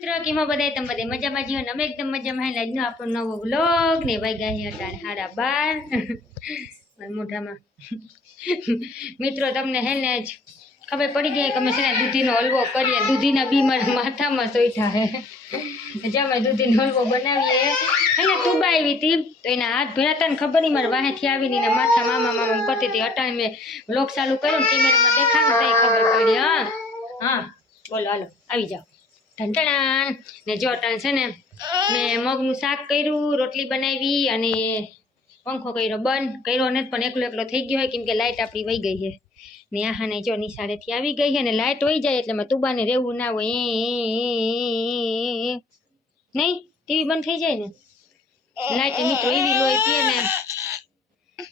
મિત્રો કેમાં બધાય તમે બધે મજામાં જીવો ને અમે એકદમ મજામાં હે આજનો આપણો નવો વ્લોગ ને વાગ્યા હે અટાણે 12:30 મોઢામાં મિત્રો તમને હે ને ખબર પડી ગઈ કે અમે છે ને દૂધીનો હલવો કરીએ દૂધીના બી મારા માથામાં સોઈઠા હે જ્યાં અમે દૂધીનો હલવો બનાવીએ હે ને તુબા આવી હતી તો એના હાથ ભેળાતા ને ખબર નહીં મારા વાહેથી આવીને એના માથા મામા કરતી હતી અટાણે મેં વ્લોગ ચાલુ કર્યો ને કેમેરામાં દેખાડું તો ખબર પડી હા બોલો હાલો આવી જાઓ ઠંટણાણ ને જો અટાણ છે ને મેં મગનું શાક કર્યું રોટલી બનાવી અને પંખો કર્યો બંધ કર્યો ને પણ એકલો થઈ ગયો હોય કેમ કે લાઇટ આપણી વહી ગઈ છે ને આહાને જો નિશાળેથી આવી ગઈ છે ને લાઇટ વહી જાય એટલે તુબાને રહેવું ના હોય નહીં ટીવી બંધ થઈ જાય ને લાઇટ મિત્રો એવી લોહી પીએ ને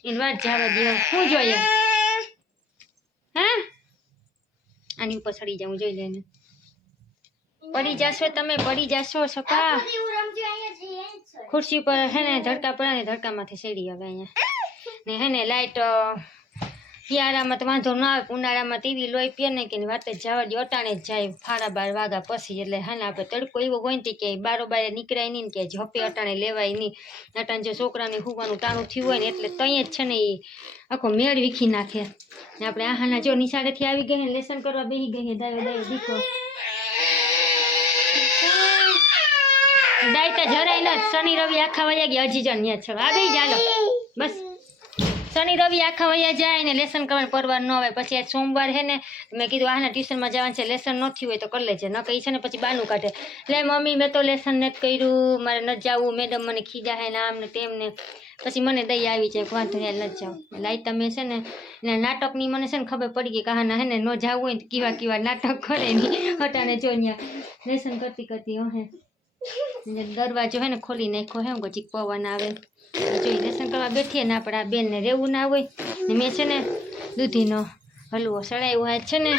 એની વાત જવા દે શું જોઈએ હા આની ઉપર ચડી જાઉં જોઈ લેને પડી જશો તમે પડી જશો સકા ખુરશી પર હે ને ધડકા પડ્યા ને ધડકામાંથી સેડી હવે અહીંયા ને હે ને લાઈટ શિયાળામાં તો વાંધો ના આવે ઉનાળામાં ટીવી લોહી પીએ ને કે વાત જ જવા દે અટાણે જ જાય 12:30 વાગ્યા પછી એટલે હે ને આપણે તડકો એવો હોય ને કે બારોબારે નીકળાય નહીં ને કે ઝપે અટાણે લેવાય નહીં અટાણે જો છોકરાને હુવાનું ટાણું થયું હોય ને એટલે ત્યાં જ છે ને એ આખો મેળ વીખી નાખે ને આપણે આહાના જો નિશાળેથી આવી ગઈ ને લેસન કરવા બેસી ગઈ દાયો દીખો દાયતા જરાય ન શનિ રવિ આખા વયા ગયા હજી જણ ન્યા છે આ ગઈ ચાલો બસ શનિ રવિ આખા વયા જાય ને લેસન કરવાનું પરવાર ન આવે પછી આજ સોમવાર હે ને મેં કીધું આના ટ્યુશનમાં જવાનું છે લેસન ન થયું હોય તો કરી લેજે ન કહી છે ને પછી બાનું કાઢે એટલે મમ્મી મેં તો લેસન નથી કર્યું મારે ન જવું મેડમ મને ખીજા હે ને આમ ને તેમ ને પછી મને દઈ આવી જાય વાંધો યાર ન જાવ લાઈ તમે છે ને એના નાટકની મને છે ને ખબર પડી ગઈ કહાના હે ને ન જવું હોય તો કેવા નાટક કરે નહીં હટાને જો ત્યાં લેસન કરતી હે દરવાજો હે ને ખોલી નાખ્યો હે હું ચીક પવન આવે જોઈ લેસન કરવા બેઠીએ ને આપણે આ બેનને રહેવું ના હોય ને મેં છે ને દૂધીનો હલવો સડાવ્યો હોય છે ને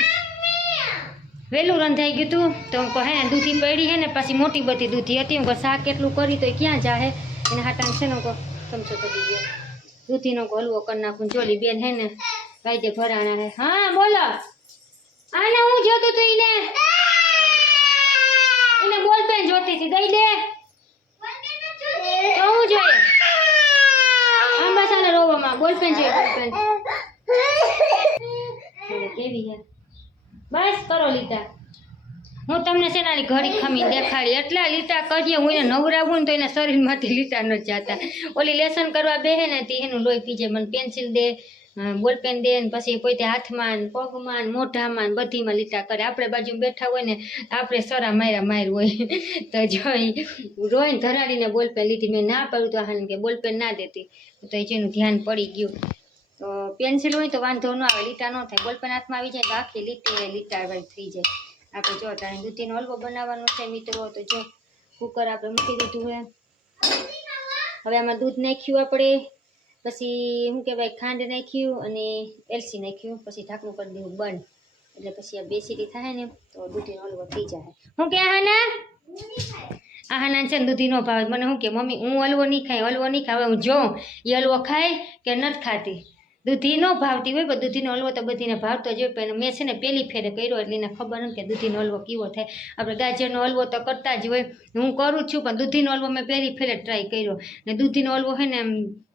વહેલું રંધાઈ ગયું હતું તો હું કહે ને દૂધી પડી હે ને પાછી મોટી બધી દૂધી હતી હું શાક એટલું કરી તો ક્યાં જાહે એને હાટાને છે ને હું સમજો પડી ગયો દૂધીનો હલવો કરી નાખું જોલી બેન હે ને ભાઈ જે ભરાણા હે હા બોલો આને હું જોતું તું એને બોલ પેન જોતી હતી દઈ દે તો હું જોઈએ આંબાસાને રોવામાં બોલ પેન જોઈએ બોલ પેન કેવી હે બસ કરો લીટા હું તમને છે ને ઘડી ખમી દેખાડી એટલા લીટા કરીએ હું એને નવરાવું ને તો એના શરીરમાંથી લીટા ન જતા ઓલી લેસન કરવા બેહે ને તે એનું લોહી પીજે મને પેન્સિલ દે બોલપેન દે ને પછી પોતે હાથમાં પગમાં મોઢામાં બધીમાં લીટા કરે આપણે બાજુ બેઠા હોય ને આપણે સરા માર હોય તો જોઈ રોઈને ધરાડીને બોલપેન લીધી મેં ના પાડ્યું તો હાલ કે બોલપેન ના દેતી તો જેનું ધ્યાન પડી ગયું તો પેન્સિલ હોય તો વાંધો ન આવે લીટા ન થાય બોલપેન હાથમાં આવી જાય તો આખી લીટા થઈ જાય આપણે જો તારે દૂધીનો હલવો બનાવવાનો છે મિત્રો તો જો કુકર આપણે મૂકી દીધું છે હવે આમાં દૂધ નાખ્યું આપણે પછી શું કહેવાય ખાંડ નાખ્યું અને એલસી નાખ્યું પછી ઢાંકણું કરી દીધું બંધ એટલે પછી આ 2 સીટી થાય ને તો દૂધીનો હલવો થઈ જાય હું કે આહાના છે ને દૂધી ન ભાવે મને શું કે મમ્મી હું હલવો નહીં ખાય હું જોઉં એ હલવો ખાય કે નથી ખાતી દૂધી ન ભાવતી હોય પણ દૂધીનો હલવો તો બધીને ભાવતો જ હોય પણ મેં છે ને પહેલી ફેરે કર્યો એટલે એને ખબર નથી કે દૂધીનો હલવો કેવો થાય આપણે ગાજરનો હલવો તો કરતા જ હોય હું કરું છું પણ દૂધીનો હલવો મેં પહેલી ફેરે ટ્રાય કર્યો ને દૂધીનો હલવો છે ને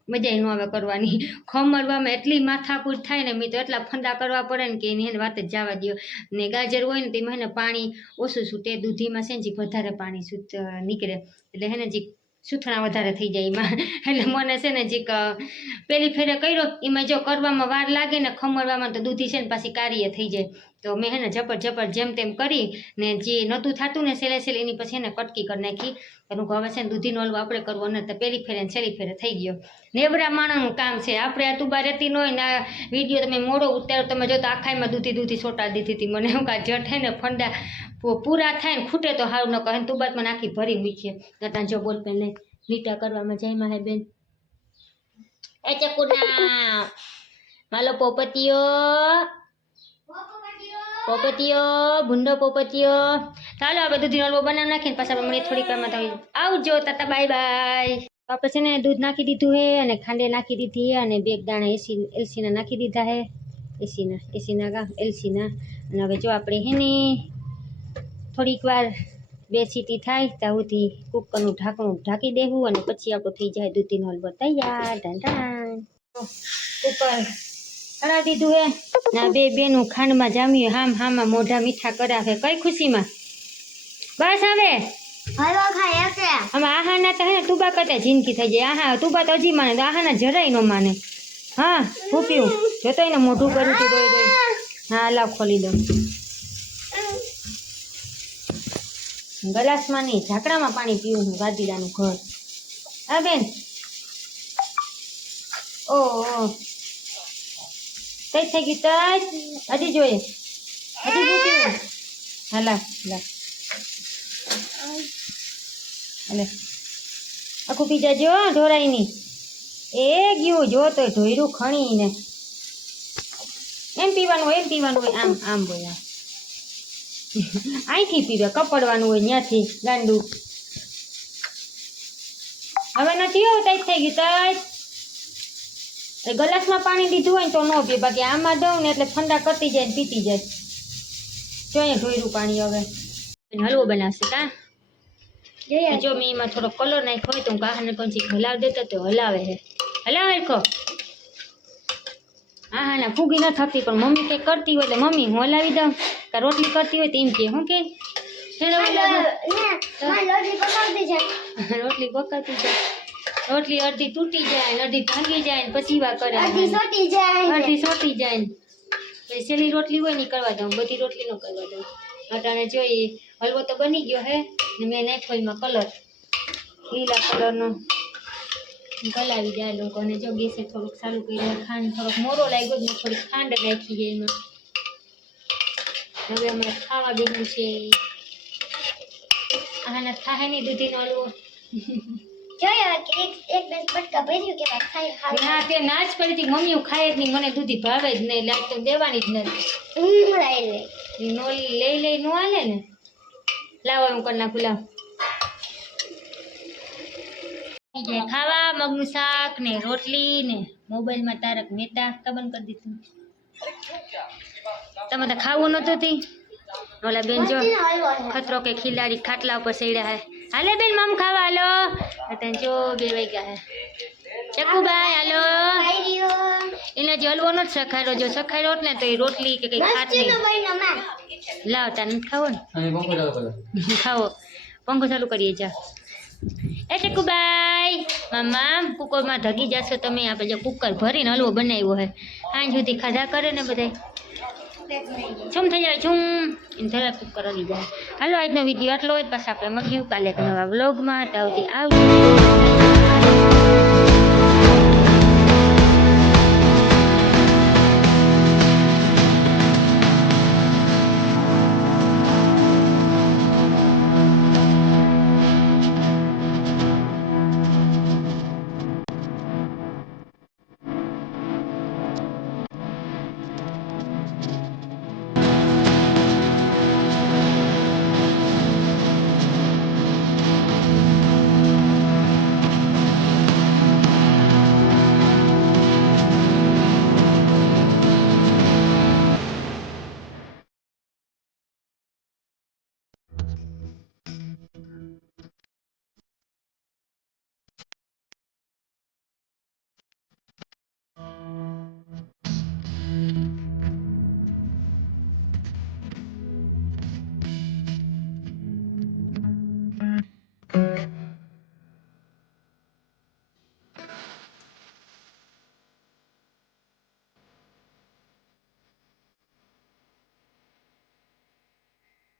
મજા ન આવે કરવાની ખમરવામાં એટલી માથાકૂટ થાય ને મેં તો એટલા ફંદા કરવા પડે ને કે એની વાત જ જવા દો ને ગાજર હોય ને તેમાં એને પાણી ઓછું છૂટે દૂધીમાં છે ને જીક વધારે પાણી નીકળે એટલે હે ને જીક સુથણા વધારે થઈ જાય એમાં એટલે મને છે ને જીક પેલી ફેરે કર્યો એમાં જો કરવામાં વાર લાગે ને ખમરવામાં તો દૂધી છે ને પાછી કારીએ થઈ જાય તો મેં હે ને ઝપટ જેમ તેમ કરી ને જે નહોતું થતું ને સેલે એની પછી એને કટકી કરી નાખી હું હવે છે ને દૂધીનો હલવો આપણે કરવો નથી તો પેલી ફેરે ને છેલ્લી ફેરે થઈ ગયો નેવરા માણસનું કામ છે આપણે આ તુબા રહેતી ન હોય ને આ વિડીયો તમે મોડો ઉતારો તમે જો તો આખાઈમાં દૂધી સોટા દીધી હતી મને હું કાં જઠ હે ને ફંડા પૂરા થાય ને ખૂટે તો સારું ન કહે તુબાતમાં નાખી ભરી મૂકીએ ત્યાં જો બોલ પેન લીટા કરવામાં જાય હે બેન એ ચકુના માલો પોપતિયો ભૂંડો પોપતિયો ચાલો આપણે દૂધીનો હલવો બનાવી નાખીને પાછા આપણે થોડીક વારમાં તો આવજો તાતા બાય બાય આપણે છે ને દૂધ નાખી દીધું હે અને ખાંડે નાખી દીધી હે અને 2 દાણા એલસીના નાખી દીધા હે એલસીના અને હવે જો આપણે હે ને થોડીક વાર 2 સીટી થાય ત્યાં સુધી કુકરનું ઢાંકણું ઢાંકી દેવું અને પછી આપણો થઈ જાય દૂધીનો હલવો તૈયાર. ઢાં ઢાં. કુકર ચડાવી દીધું હે. ના બેનું ખાંડમાં જામ્યું હામાં મોઢા મીઠા કરાવે કઈ ખુશીમાં. બસ હવે આમાં આહાના તો હે ને તુબા કરતા જિંદગી થઈ જાય. આહા તુબા તો હજી માને આહાના જરાય ન માને. હા ફૂપ્યું જોતો એને મોઢું કર્યું હતું રોઈ. હા લાવ ખોલી દો. ગલાસમાં નહીં ઝાકડામાં પાણી પીવું હું ગાદીડાનું ઘર. હા બેન ઓહ તઈ થઈ ગયું તઈ હજી જોઈએ હજી પીવું. હા લાવ અલે આખું પી જાજો ઢોરાઈ ની. એ ગયું જો તો ઢોયરું ખણીને એમ પીવાનું હોય આમ બોલ્યા અહીંથી પીવે કપડવાનું હોય ત્યાંથી ગાંડું. હવે નથી એવું તઈ થઈ ગયું તઈ ગલાસમાં પાણી દીધું હોય ને તો ન પીએ બાકી આમાં દઉં ને એટલે ઠંડા કરતી જાય ને પીતી જાય. જોઈએ ઢોયરું પાણી. હવે હલવો બનાવશે કા જો મેં એમાં થોડો કલર નાખ્યો હોય તો હું કાહાને પછી હલાવ દેતા તો હલાવે છે. હલાવે ખો હા ના ફૂગી ન થતી પણ મમ્મી કંઈક કરતી હોય એટલે મમ્મી હું હલાવી દઉં કે રોટલી કરતી હોય તો એમ કે શું કે રોટલી પકાવતી જાય. રોટલી અડધી તૂટી જાય ને અડધી ભાંગી જાય ને પછી વા કરે અડધી સોટી જાય ને પછી છેલ્લી રોટલી હોય ને કરવા દઉં. બધી રોટલી ન કરવા દઉં. અટાણે જોઈએ હલવો તો બની ગયો હે ને મેં નાખ્યો એમાં કલર લીલા કલરનો ગલાવી જાય લોકો. અને જો ગેસે થોડુંક ચાલુ કર્યું ખાંડ થોડોક મોરો લાગ્યો ને થોડીક ખાંડ નાખી જાય એમાં. હવે અમારે ખાવા બેઠું છે. આના થાય નહીં દૂધીનો હલવો. ના તે ના જ કરી હતી મમ્મી હું ખાય જ નહીં મને દૂધી ભાવે જ નહીં લાગ તો દેવાની જ નથી. નો લઈ નો હાલે ને. લાવો હું કરી નાખું લાવ. ખાવા મગનું શાક ને રોટલી ને મોબાઈલમાં તારક મહેતા બંધ કરી દીધું. તમે તો ખાવું નતું તી. ઓલા બેન જો ખતરો કે ખિલાડી ખાટલા ઉપર સડ્યા હે. હાલે બેન મમ ખાવા હાલો. અત્યારે જો 2 વાગ્યા હે. ચકુભાઈ હાલો. એને જો હલવો નથી સખાડ્યો. જો સખાડ્યો હોત ને તો એ રોટલી કે કઈ ખાત નહીં. લાવ તાર નથી ખાવો ને ખાવો. પંખો ચાલુ કરીએ જા. એ ચકુભાઈ મામા કુકરમાં ધગી જશો તમે. આપણે જો કુકર ભરીને હલવો બનાવ્યો હે સાંજ સુધી ખાધા કરે ને બધા છૂમ થઈ જાય છૂમ એને ધરા કુકર આવી જાય. હાલો આજનો વિડીયો આટલો હોય પાછા આપણે મળ્યું કાલે નવા વ્લોગમાં. આવતી આવજો.